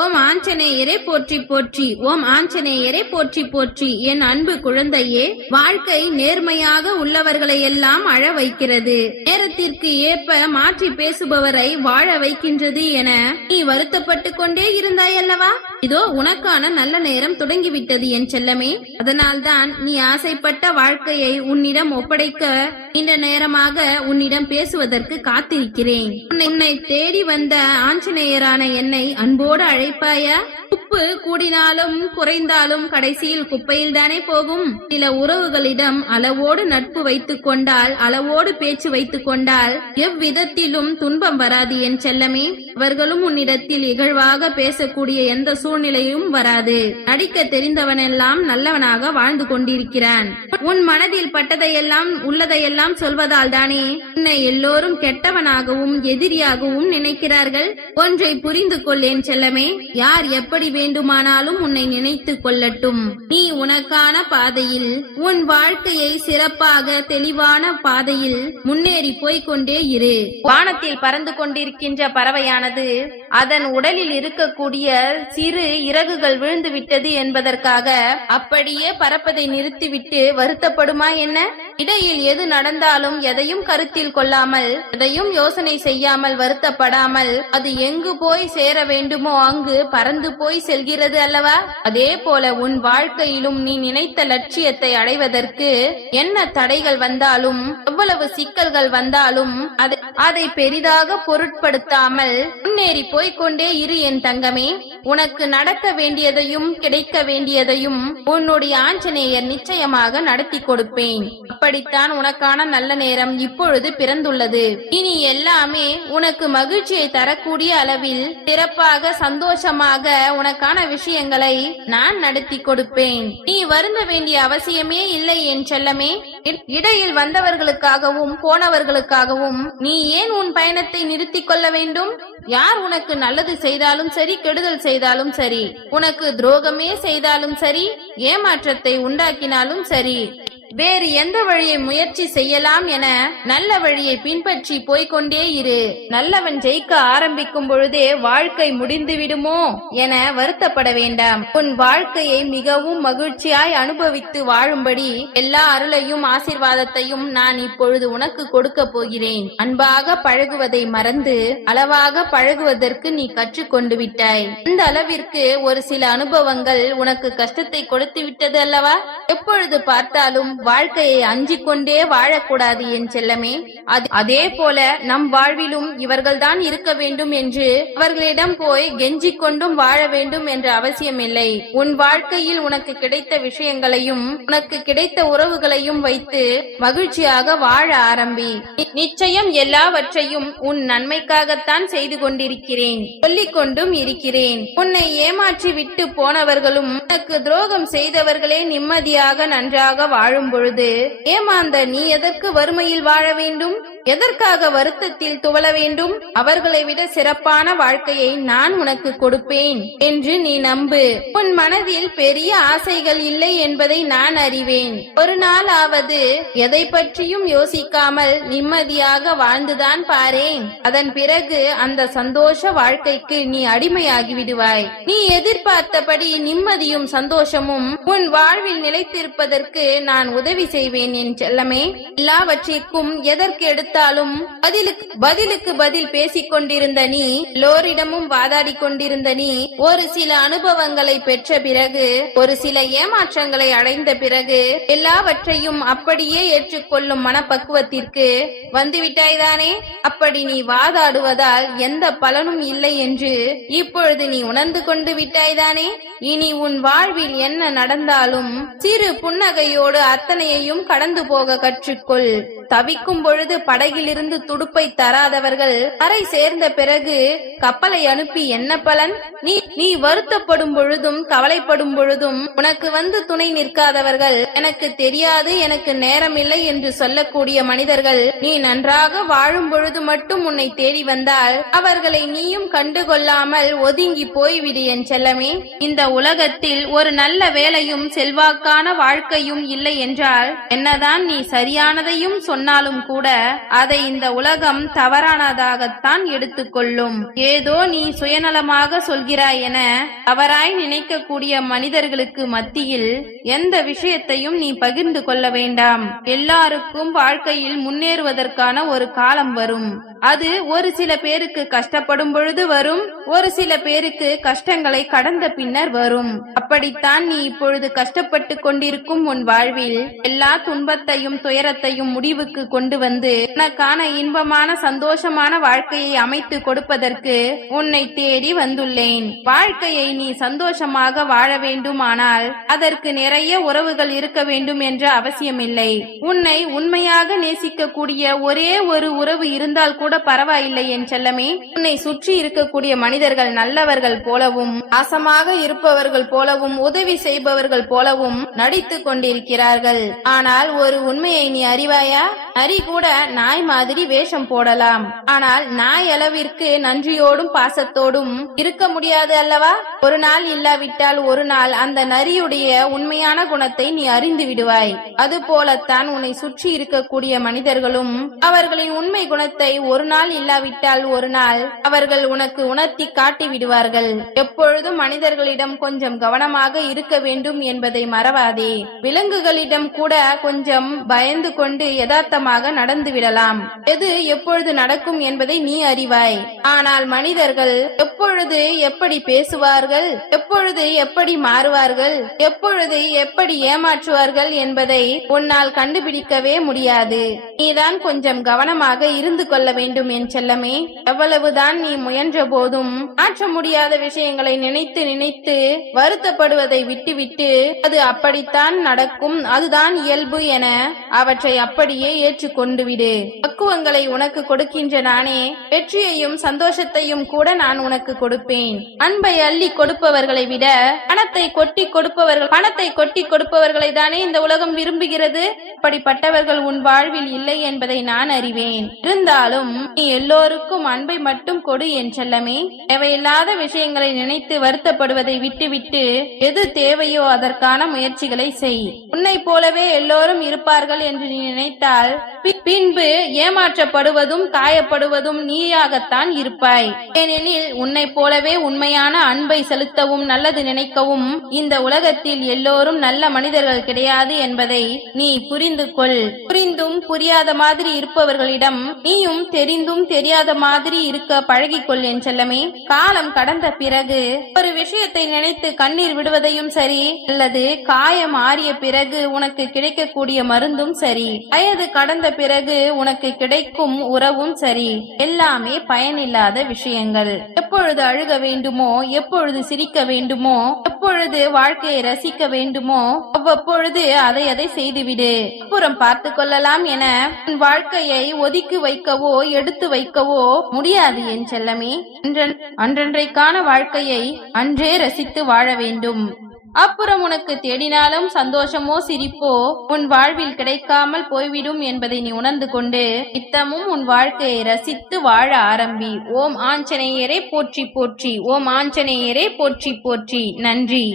ஓம் ஆஞ்சநேயரே போற்றி போற்றி. ஓம் ஆஞ்சநேயரே போற்றி போற்றி. என் அன்பு குழந்தையே வாழ்க்கை நேர்மையாக உள்ளவர்களை எல்லாம் அழ வைக்கிறது. நேரத்திற்கு ஏற்ப மாற்றி பேசுபவரை வாழ வைக்கின்றது என நீ வருத்தப்பட்டு கொண்டே இருந்தாய் அல்லவா? இதோ உனக்கான நல்ல நேரம் தொடங்கிவிட்டது என் செல்லமே. அதனால்தான் நீ ஆசைப்பட்ட வாழ்க்கையை உன்னிடம் ஒப்படைக்க நீண்ட நேரமாக உன்னிடம் பேசுவதற்கு காத்திருக்கிறேன். உன்னை தேடி வந்த ஆஞ்சநேயரான என்னை அன்போடு அழைப்பாயா உப்பு கூடினாலும் குறைந்தாலும் கடைசியில் குப்பையில் தானே போகும். சில உறவுகளிடம் அளவோடு நட்பு வைத்துக் கொண்டால் அளவோடு பேச்சு வைத்துக் கொண்டால் எவ்விதத்திலும் துன்பம் வராது என் செல்லமே. அவர்களும் உன்னிடத்தில் இகழ்வாக பேசக்கூடிய எந்த சூழ்நிலையும் வராது. நடிக்க தெரிந்தவனெல்லாம் நல்லவனாக வாழ்ந்து கொண்டிருக்கிறான். உன் மனதில் பட்டதையெல்லாம் உள்ளதையெல்லாம் சொல்வதால் தானே உன்னை எல்லோரும் கெட்டவனாகவும் எதிரியாகவும் நினைக்கிறார்கள்? ஒன்றை புரிந்து கொள்ளேன் செல்லமே. யார் எப்படி வேண்டுமானாலும் உன்னை நினைத்துக் கொள்ளட்டும். நீ உனக்கான பாதையில் உன் வாழ்க்கையை சிறப்பாக தெளிவான பாதையில் முன்னேறி போய்க் கொண்டே இரு. வானத்தில் பறந்து கொண்டிருக்கின்ற பறவையானது அதன் உடலில் இருக்கக்கூடிய சிறு இறகுகள் விழுந்து விட்டது என்பதற்காக அப்படியே பறப்பதை நிறுத்திவிட்டு வருத்தப்படுமா என்ன? இடையில் எது நடந்தாலும் எதையும் கருத்தில் கொள்ளாமல் எதையும் யோசனை செய்யாமல் வருத்தப்படாமல் அது எங்கு போய் சேர வேண்டுமோ அங்கு பறந்து போய் செல்கிறது அல்லவா? அதே போல உன் வாழ்க்கையிலும் நீ நினைத்த லட்சியத்தை அடைவதற்கு என்ன தடைகள் வந்தாலும் எவ்வளவு சிக்கல்கள் வந்தாலும் அதை- அதை பெரிதாக பொருட்படுத்தாமல் முன்னேறி போய்கொண்டே இரு என் தங்கமே. உனக்கு நடக்க வேண்டியதையும் கிடைக்க வேண்டியதையும் உன்னுடைய ஆஞ்சநேயர் நிச்சயமாக நடத்தி கொடுப்பேன். அப்படித்தான் உனக்கான நல்ல நேரம் இப்பொழுது பிறந்துள்ளது. இனி எல்லாமே உனக்கு மகிழ்ச்சியை தரக்கூடிய அளவில் சிறப்பாக சந்தோஷமாக உனக்கான விஷயங்களை நான் நடத்தி கொடுப்பேன். நீ வருந்த வேண்டிய அவசியமே இல்லை என் செல்லமே. இடையில் வந்தவர்களுக்காகவும் போனவர்களுக்காகவும் நீ ஏன் உன் பயணத்தை நிறுத்திக் கொள்ள வேண்டும்? யார் உனக்கு நல்லது செய்தாலும் சரி கெடுதல் செய்தாலும் சரி? உனக்கு துரோகமே செய்தாலும் சரி ஏமாற்றத்தை உண்டாக்கினாலும் சரி? வேறு எந்த வழியை முயற்சி செய்யலாம் என நல்ல வழியை பின்பற்றி போய்க்கொண்டே இரு. நல்லவன் ஜெயிக்க ஆரம்பிக்கும் பொழுதே வாழ்க்கை முடிந்து விடுமோ என வருத்தப்பட வேண்டாம். உன் வாழ்க்கையை மிகவும் மகிழ்ச்சியாய் அனுபவித்து வாழும்படி எல்லா அருளையும் ஆசிர்வாதத்தையும் நான் இப்பொழுது உனக்கு கொடுக்க போகிறேன். அன்பாக பழகுவதை மறந்து அளவாக பழகுவதற்கு நீ கற்றுக்கொண்டு விட்டாய். இந்த அளவிற்கு ஒரு சில அனுபவங்கள் உனக்கு கஷ்டத்தை கொடுத்து விட்டது அல்லவா? எப்பொழுது பார்த்தாலும் வாழ்க்கையை அஞ்சிக் கொண்டே வாழக்கூடாது என் செல்லமே. அது- அதே போல நம் வாழ்விலும் இவர்கள்தான் இருக்க வேண்டும் என்று அவர்களிடம் போய் கெஞ்சிக் கொண்டும் வாழ வேண்டும் என்ற அவசியமில்லை. உன் வாழ்க்கையில் உனக்கு கிடைத்த விஷயங்களையும் உனக்கு கிடைத்த உறவுகளையும் வைத்து மகிழ்ச்சியாக வாழ ஆரம்பி. நிச்சயம் எல்லாவற்றையும் உன் நன்மைக்காகத்தான் செய்து கொண்டிருக்கிறேன். சொல்லிக் கொண்டும் இருக்கிறேன். உன்னை ஏமாற்றி விட்டு போனவர்களும் உனக்கு துரோகம் செய்தவர்களே நிம்மதியாக நன்றாக வாழும் பொழுது ஏமாந்த நீ எதற்கு வறுமையில் வாழ வேண்டும்? எதற்காக வருத்தத்தில் துவள வேண்டும்? அவர்களை விட சிறப்பான வாழ்க்கையை நான் உனக்கு கொடுப்பேன் என்று நீ நம்பு. உன் மனதில் பெரிய ஆசைகள் இல்லை என்பதை நான் அறிவேன். ஒரு நாள் ஆவது எதை பற்றியும் யோசிக்காமல் நிம்மதியாக வாழ்ந்துதான் பாரேன். அதன் பிறகு அந்த சந்தோஷ வாழ்க்கைக்கு நீ அடிமையாகி விடுவாய் நீ எதிர்பார்த்தபடி நிம்மதியும் சந்தோஷமும் உன் வாழ்வில் நிலைத்திருப்பதற்கு நான் உதவி செய்வேன் என் செல்லமே. எல்லாவற்றிற்கும் எதற்கு எடுத்தாலும் பதிலுக்கு பதிலுக்கு பதில் பேசிக் கொண்டிருந்த நீ எல்லோரிடமும் வாதாடி கொண்டிருந்த நீ ஒரு சில அனுபவங்களை பெற்ற பிறகு ஒரு சில ஏமாற்றங்களை அடைந்த பிறகு எல்லாவற்றையும் அப்படியே ஏற்றுக்கொள்ளும் மனப்பக்குவத்திற்கு வந்துவிட்டாய்தானே அப்படி நீ வாதாடுவதால் எந்த பலனும் இல்லை என்று இப்பொழுது நீ உணர்ந்து கொண்டு விட்டாய்தானே இனி உன் வாழ்வில் என்ன நடந்தாலும் சிறு புன்னகையோடு அத்தனையையும் கடந்து போக கற்றுக்கொள். தவிக்கும் பொழுது படகிலிருந்து துடுப்பை தராதவர்கள் கரை சேர்ந்த பிறகு கப்பலை அனுப்பி என்ன பலன்? நீ நீ வருத்தப்படும் பொழுதும் கவலைப்படும் பொழுதும் உனக்கு வந்து துணை நிற்காதவர்கள் எனக்கு தெரியாது எனக்கு நேரமில்லை என்று சொல்லக்கூடிய மனிதர்கள் நீ நன்றாக வாழும் பொழுது மட்டும் உன்னை தேடி வந்தால் அவர்களை நீயும் கண்டுகொள்ளாமல் ஒதுங்கி போய்விடு என் செல்லமே. இந்த உலகத்தில் ஒரு நல்ல வேலையும் செல்வாக்கான வாழ்க்கையும் இல்லை என்று என்றால் என்னதான் நீ சரியானதையும் சொன்னாலும் கூட அதை இந்த உலகம் தவறானதாகத்தான் எடுத்துக்கொள்ளும். ஏதோ நீ சுயநலமாக சொல்கிறாய் என தவறாய் நினைக்கக்கூடிய மனிதர்களுக்கு மத்தியில் எந்த விஷயத்தையும் நீ பகிர்ந்து கொள்ள வேண்டாம். எல்லாருக்கும் வாழ்க்கையில் முன்னேறுவதற்கான ஒரு காலம் வரும். அது ஒரு சில பேருக்கு கஷ்டப்படும் பொழுது வரும் ஒரு சில பேருக்கு கஷ்டங்களை கடந்த பின்னர் வரும். அப்படித்தான் நீ இப்பொழுது கஷ்டப்பட்டு கொண்டிருக்கும் உன் வாழ்வில் எல்லா துன்பத்தையும் துயரத்தையும் முடிவுக்கு கொண்டு வந்து உனக்கான இன்பமான சந்தோஷமான வாழ்க்கையை அமைத்து கொடுப்பதற்கு உன்னை தேடி வந்துள்ளேன். வாழ்க்கையை நீ சந்தோஷமாக வாழ வேண்டுமானால் அதற்கு நிறைய உறவுகள் இருக்க வேண்டும் என்ற அவசியமில்லை. உன்னை உண்மையாக நேசிக்கக்கூடிய ஒரே ஒரு உறவு இருந்தால் கூட கூட பரவாயில்லை என் செல்லமே. உன்னை சுற்றி இருக்கக்கூடிய மனிதர்கள் நல்லவர்கள் போலவும் அசமாக இருப்பவர்கள் போலவும் உதவி செய்பவர்கள் போலவும் நடித்து கொண்டிருக்கிறார்கள். ஆனால் ஒரு உண்மையை நீ அறிவாயா? ஹரி கூட நாய் மாதிரி வேஷம் போடலாம். ஆனால் நாய் அளவிற்கு நன்றியோடும் பாசத்தோடும் இருக்க முடியாது அல்லவா? ஒரு நாள் இல்லாவிட்டால் ஒரு நாள் அந்த நரியுடைய உண்மையான குணத்தை நீ அறிந்து விடுவாய். அது போலத்தான் உன்னை சுற்றி இருக்கக்கூடிய மனிதர்களும் அவர்களின் உண்மை குணத்தை ஒரு நாள் இல்லாவிட்டால் ஒரு நாள் அவர்கள் உனக்கு உணர்த்தி காட்டி விடுவார்கள். எப்பொழுதும் மனிதர்களிடம் கொஞ்சம் கவனமாக இருக்க வேண்டும் என்பதை மறவாதே. விலங்குகளிடம் கூட கொஞ்சம் பயந்து கொண்டு யதார்த்தம் காரணமாக நடந்துவிடலாம் எது எப்பொழுது நடக்கும் என்பதை நீ அறிவாய். ஆனால் மனிதர்கள் எப்பொழுது எப்படி பேசுவார்கள்? எப்பொழுது எப்படி மாறுவார்கள்? எப்பொழுது எப்படி ஏமாற்றுவார்கள் என்பதை உன்னால் கண்டுபிடிக்கவே முடியாது. நீதான் கொஞ்சம் கவனமாக இருந்து கொள்ள வேண்டும் என் செல்லமே. எவ்வளவுதான் நீ முயன்ற போதும் மாற்ற முடியாத விஷயங்களை நினைத்து நினைத்து வருத்தப்படுவதை விட்டுவிட்டு அது அப்படித்தான் நடக்கும். அதுதான் இயல்பு என அவற்றை அப்படியே ஏற்றுக்கொண்டு விடு பக்குவங்களை உனக்கு கொடுக்கின்ற நானே வெற்றியையும் சந்தோஷத்தையும் கூட நான் உனக்கு கொடுப்பேன். அன்பை அள்ளி கொடுப்பவர்களை விட பணத்தை கொட்டி கொடுப்பவர்கள் பணத்தை கொட்டி கொடுப்பவர்களை தானே இந்த உலகம் விரும்புகிறது? அப்படிப்பட்டவர்கள் உன் வாழ்வில் இல்லை என்பதை நான் அறிவேன். இருந்தாலும் நீ எல்லோருக்கும் அன்பை மட்டும் கொடு என் செல்லமே. தேவையில்லாத விஷயங்களை நினைத்து வருத்தப்படுவதை விட்டுவிட்டு எது தேவையோ அதற்கான முயற்சிகளை செய். உன்னை போலவே எல்லோரும் இருப்பார்கள் என்று நீ நினைத்தால் பின்பு ஏமாற்றப்படுவதும் காயப்படுவதும் நீயாகத்தான் இருப்பாய். ஏனெனில் உன்னை போலவே உண்மையான அன்பை செலுத்தவும் நல்லது நினைக்கவும் இந்த உலகத்தில் எல்லோரும் நல்ல மனிதர்கள் கிடையாது என்பதை நீ புரிந்து கொள். புரிந்தும் புரியாத மாதிரி இருப்பவர்களிடம் நீயும் தெரிந்தும் தெரியாத மாதிரி இருக்க பழகிக்கொள் என் செல்லமே. காலம் கடந்த பிறகு ஒரு விஷயத்தை நினைத்து கண்ணீர் விடுவதையும் சரி அல்லது காயம் ஆறிய பிறகு உனக்கு கிடைக்கக்கூடிய மருந்தும் சரி. வயது கடந்த பிறகு உனக்கு கிடைக்கும் உறவும் சரி. எல்லாமே பயனில்லாத விஷயங்கள். எப்பொழுது அழுக வேண்டுமோ எப்பொழுது சிரிக்க வேண்டுமோ எப்பொழுது வாழ்க்கையை ரசிக்க வேண்டுமோ அவ்வப்பொழுது அதை அதை செய்துவிடு. அப்புறம் பார்த்து கொள்ளலாம் என உன் வாழ்க்கையை ஒதுக்கி வைக்கவோ எடுத்து வைக்கவோ முடியாது என் செல்லமே. அன்றன்- அன்றன்றைக்கான வாழ்க்கையை அன்றே ரசித்து வாழ வேண்டும். அப்புறம் உனக்கு தேடினாலும் சந்தோஷமோ சிரிப்போ உன் வாழ்வில் கிடைக்காமல் போய்விடும் என்பதை நீ உணர்ந்து கொண்டு நித்தமும் உன் வாழ்க்கையை ரசித்து வாழ ஆரம்பி. ஓம் ஆஞ்சநேயரே போற்றி போற்றி. ஓம் ஆஞ்சநேயரே போற்றி போற்றி. நன்றி.